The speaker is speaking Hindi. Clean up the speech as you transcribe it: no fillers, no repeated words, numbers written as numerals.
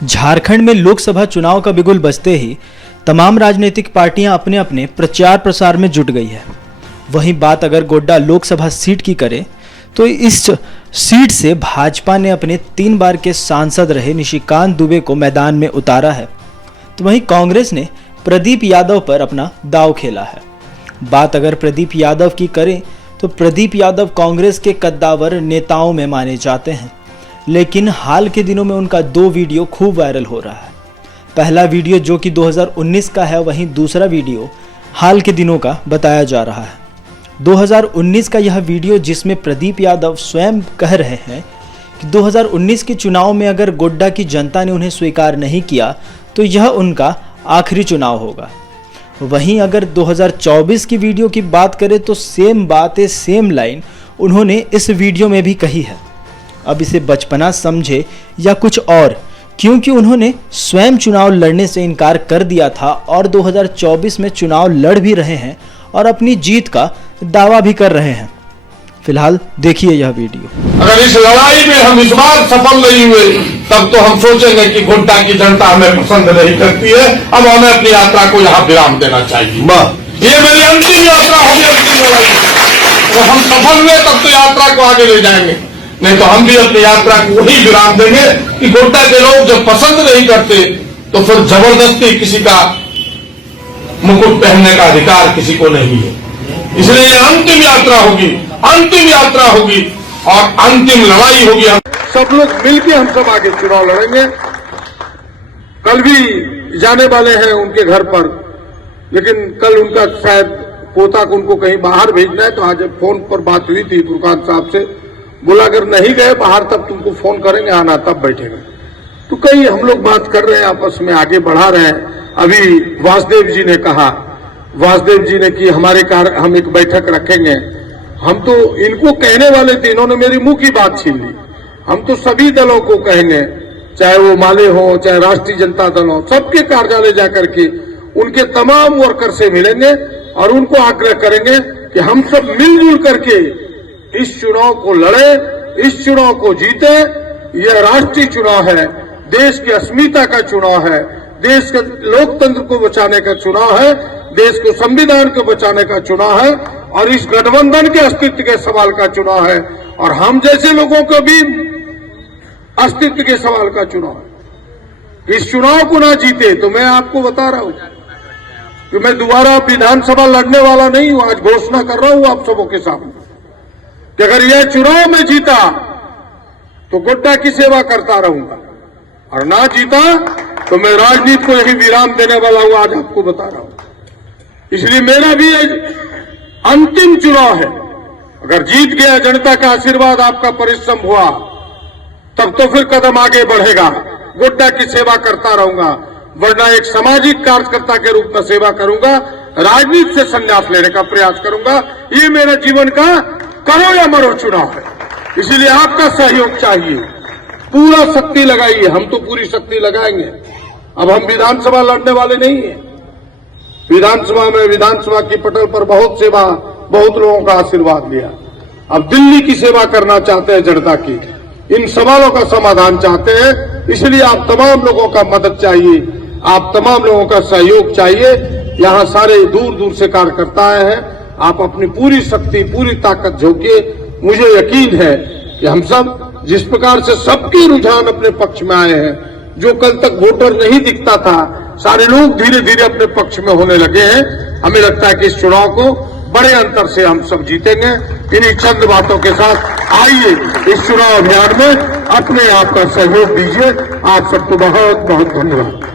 झारखंड में लोकसभा चुनाव का बिगुल बजते ही तमाम राजनीतिक पार्टियां अपने अपने प्रचार प्रसार में जुट गई है। वहीं बात अगर गोड्डा लोकसभा सीट की करें तो इस सीट से भाजपा ने अपने 3 बार के सांसद रहे निशिकांत दुबे को मैदान में उतारा है, तो वहीं कांग्रेस ने प्रदीप यादव पर अपना दांव खेला है। बात अगर प्रदीप यादव की करें तो प्रदीप यादव कांग्रेस के कद्दावर नेताओं में माने जाते हैं, लेकिन हाल के दिनों में उनका 2 वीडियो खूब वायरल हो रहा है। पहला वीडियो जो कि 2019 का है, वहीं दूसरा वीडियो हाल के दिनों का बताया जा रहा है। 2019 का यह वीडियो जिसमें प्रदीप यादव स्वयं कह रहे हैं कि 2019 के चुनाव में अगर गोड्डा की जनता ने उन्हें स्वीकार नहीं किया तो यह उनका आखिरी चुनाव होगा। वहीं अगर 2024 की वीडियो की बात करें तो सेम बातें सेम लाइन उन्होंने इस वीडियो में भी कही है। अब इसे बचपना समझे या कुछ और, क्योंकि उन्होंने स्वयं चुनाव लड़ने से इनकार कर दिया था और 2024 में चुनाव लड़ भी रहे हैं और अपनी जीत का दावा भी कर रहे हैं। फिलहाल देखिए यह वीडियो। अगर इस लड़ाई में हम इस बार सफल नहीं हुए तब तो हम सोचेंगे कि गोड्डा की जनता हमें पसंद नहीं करती है, अब हमें अपनी यात्रा को यहाँ विराम देना चाहिए। ये मेरी अंतिम यात्रा होगी, अंतिम लड़ाई। तो हम सफल हुए तब तो यात्रा को आगे ले जाएंगे, नहीं तो हम भी अपनी यात्रा को वही विराम देंगे कि गोड्डा के लोग जब पसंद नहीं करते तो फिर जबरदस्ती किसी का मुकुट पहनने का अधिकार किसी को नहीं है। इसलिए ये अंतिम यात्रा होगी, अंतिम यात्रा होगी और अंतिम लड़ाई होगी। हम सब लोग मिलकर हम सब आगे चुनाव लड़ेंगे। कल भी जाने वाले हैं उनके घर पर, लेकिन कल उनका शायद पोता को उनको कहीं बाहर भेजना है, तो आज फोन पर बात हुई थी फुरकान साहब से, बोला अगर नहीं गए बाहर तब तुमको फोन करेंगे, आना तब बैठेंगे। तो कई हम लोग बात कर रहे हैं, आपस में आगे बढ़ा रहे हैं। अभी वासुदेव जी ने कहा, वासुदेव जी ने कि हमारे हम एक बैठक रखेंगे। हम तो इनको कहने वाले थे, इन्होंने मेरी मुंह की बात छीन ली। हम तो सभी दलों को कहेंगे, चाहे वो माले हो चाहे राष्ट्रीय जनता दल हो, सबके कार्यालय जाकर के उनके तमाम वर्कर से मिलेंगे और उनको आग्रह करेंगे कि हम सब मिलजुल करके इस चुनाव को लड़े, इस चुनाव को जीते। यह राष्ट्रीय चुनाव है, देश की अस्मिता का चुनाव है, देश के लोकतंत्र को बचाने का चुनाव है, देश के संविधान को बचाने का चुनाव है और इस गठबंधन के अस्तित्व के सवाल का चुनाव है और हम जैसे लोगों को भी अस्तित्व के सवाल का चुनाव है। इस चुनाव को ना जीते तो मैं आपको बता रहा हूं कि मैं दोबारा विधानसभा लड़ने वाला नहीं हूं। आज घोषणा कर रहा हूं आप सबों के सामने कि अगर यह चुनाव में जीता तो गोड्डा की सेवा करता रहूंगा और ना जीता तो मैं राजनीति को यही विराम देने वाला हूं, आज आपको बता रहा हूं। इसलिए मेरा भी अंतिम चुनाव है। अगर जीत गया, जनता का आशीर्वाद, आपका परिश्रम हुआ, तब तो फिर कदम आगे बढ़ेगा। गोड्डा की सेवा करता रहूंगा, वरना एक सामाजिक कार्यकर्ता के रूप में सेवा करूंगा, राजनीति से संन्यास लेने का प्रयास करूंगा। ये मेरा जीवन का करो या मरो चुनाव है। इसलिए आपका सहयोग चाहिए, पूरा शक्ति लगाइए। हम तो पूरी शक्ति लगाएंगे। अब हम विधानसभा लड़ने वाले नहीं है। विधानसभा में विधानसभा की पटल पर बहुत सेवा, बहुत लोगों का आशीर्वाद लिया। अब दिल्ली की सेवा करना चाहते हैं, जनता की इन सवालों का समाधान चाहते हैं। इसलिए आप तमाम लोगों का मदद चाहिए, आप तमाम लोगों का सहयोग चाहिए। यहाँ सारे दूर दूर से कार्यकर्ता आए हैं, आप अपनी पूरी शक्ति, पूरी ताकत झोंकिए। मुझे यकीन है कि हम सब जिस प्रकार से सबके रुझान अपने पक्ष में आए हैं, जो कल तक वोटर नहीं दिखता था, सारे लोग धीरे धीरे अपने पक्ष में होने लगे हैं। हमें लगता है कि इस चुनाव को बड़े अंतर से हम सब जीतेंगे। इन्हीं चंद बातों के साथ आइए इस चुनाव अभियान में अपने आप का सहयोग दीजिए। आप सबको बहुत बहुत धन्यवाद।